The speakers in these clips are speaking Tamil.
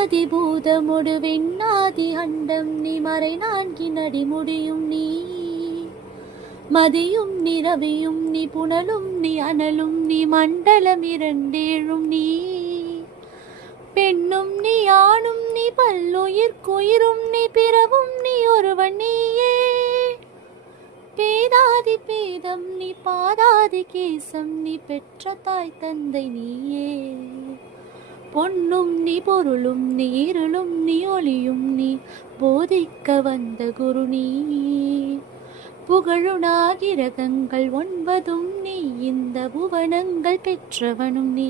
ஆதி பூதமுடு விண்ணாதி அண்டம் நீ மறை நான்கின் அடிமுடியும் நீ மதியும் நீ ரவியும் நீ புனலும் நீ அனலும் நீ மண்டலம் இரண்டேழும் நீ பெண்ணும் நீ ஆணும் நீ பல்லுயிர்க்குயிரும் நீ பிறவும் நீ ஒருவன் நீயே பேதாதி பேதம் நீ பாதாதி கேசம் நீ பெற்ற தாய் தந்தை நீயே பொன்னும் நீ பொருளும் நீ இருளும் நீ ஒளியும் நீ போதிக்க வந்த குரு நீ புகழுனாகிரகங்கள் 9 நீ இந்த புவனங்கள் பெற்றவனும் நீ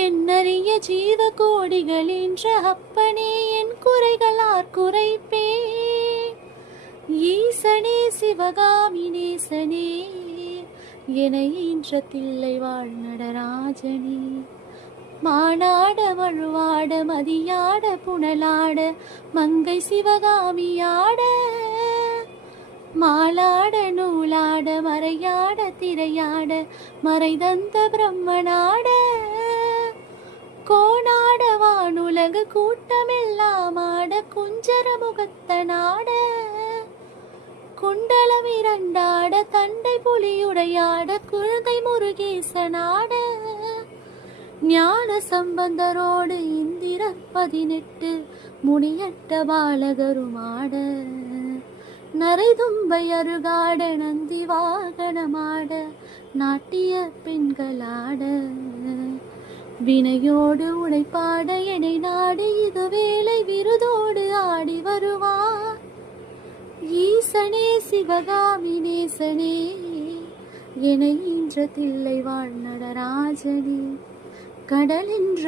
என்னறிய ஜீவ கோடிகள் என்ற அப்பனே என் குறைகளார் குறைப்பே ஈசனே சிவகாமி நேசனே என ஈன்ற தில்லை வாழ் நடராஜனே மானாட வழுவாட மதியாட புனலாட மங்கை சிவகாமியாட மாலாட நூலாட மறையாட திரையாட மறைதந்த பிரம்மனாட கோணாட வானுலக கூட்டமெல்லாம் ஆட குஞ்சர முகத்தனாட குண்டலம் இரண்டாட தண்டை புலியுடையாட குழந்தை முருகேசனாட ஞான சம்பந்தரோடு இந்திரர் 18 முனியட்ட பாலகருமாட நரைதும்பை அருகாட நந்தி வாகனமாட நாட்டிய பெண்களாட வினையோடு உழைப்பாட எனை நாடு இது வேலை விருதோடு ஆடி வருவார் ஈசனே சிவகாமி நேசனே என ஈன்ற தில்லை வாழ் நடராஜனே கடல் என்ற